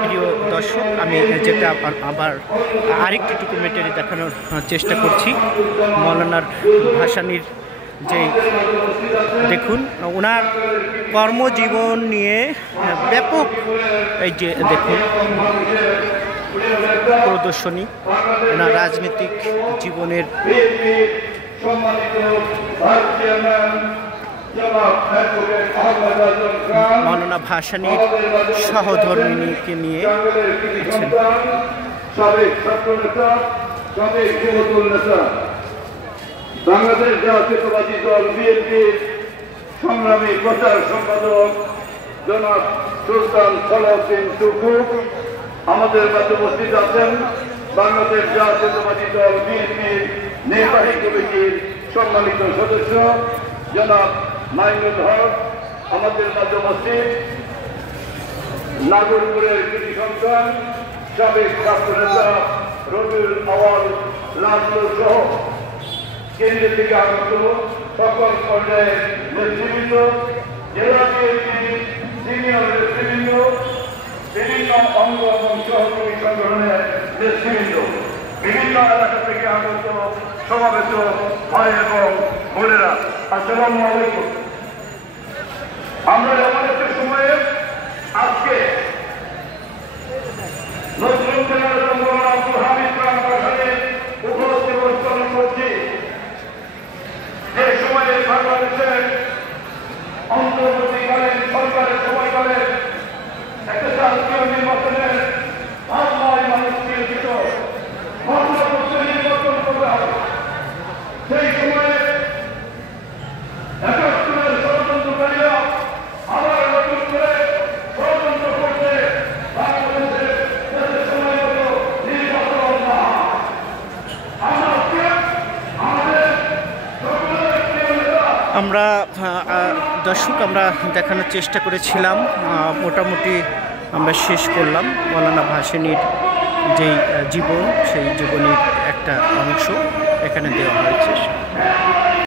প্রিয় দর্শক, আমি যেটা আবার আরেকটি ডকুমেন্টারি দেখানোর চেষ্টা করছি। মৌলানার ভাসানীর যে দেখুন ওনার কর্মজীবন নিয়ে ব্যাপক এই যে দেখুন প্রদর্শনী, ওনার রাজনৈতিক জীবনের মৌলানা ভাসানীর সহধর্মিণীকে নিয়ে বাংলাদেশ জাতীয়তাবাদী দল বিএনপির সংগ্রামী প্রচার সম্পাদক জনাব সুলতান সালাউদ্দিন টুকু আমাদের মাঝে উপস্থিত আছেন। বাংলাদেশ জাতীয়তাবাদী দল বিএনপির নির্বাহী কমিটির সম্মানিত সদস্য জনাব মাইনুল হক আমাদের মাঝে উপস্থিত। নাগরপুরের কৃতি সন্তান সাবেক ছাত্র নেতা রবিউল আওয়াল লালু সহ কেন্দ্র থেকে আগত সকল পর্যায়ের নেতৃবৃন্দ, জেলা বিএনপি সিনিয়র নেতৃবৃন্দ, বিভিন্ন অঙ্গ এবং সহযোগী সংগঠনের নেতৃবৃন্দ, বিভিন্ন এলাকা থেকে আগত সমাবেত ভাই এবং বোনেরা, আসসালামু আলাইকুম। আমরা এমন একটা সময়ে আজকে নজরুল জেলার আব্দুল হামিদ খান ভাসানীর উপস্থিত করছি। যে সময়ে বাংলাদেশের অন্তর্বর্তীকালীন সরকারের সময়কালে একটা জাতীয় নির্বাচনের ভাবনায় মানুষ নিয়োজিত নির্বাচন করতে হবে। সেই সময়ে একাত্তরের ষড়যন্ত্রকারীরা আবার নতুন করে ষড়যন্ত্র করতে বাংলাদেশের দেশের সময় মতো নির্বাচন না আমরা দর্শক আমরা দেখানোর চেষ্টা করেছিলাম, মোটামুটি আমরা শেষ করলাম মৌলানা ভাসানীর যেই জীবন, সেই জীবনের একটা অংশ এখানে দেওয়া হয়েছে।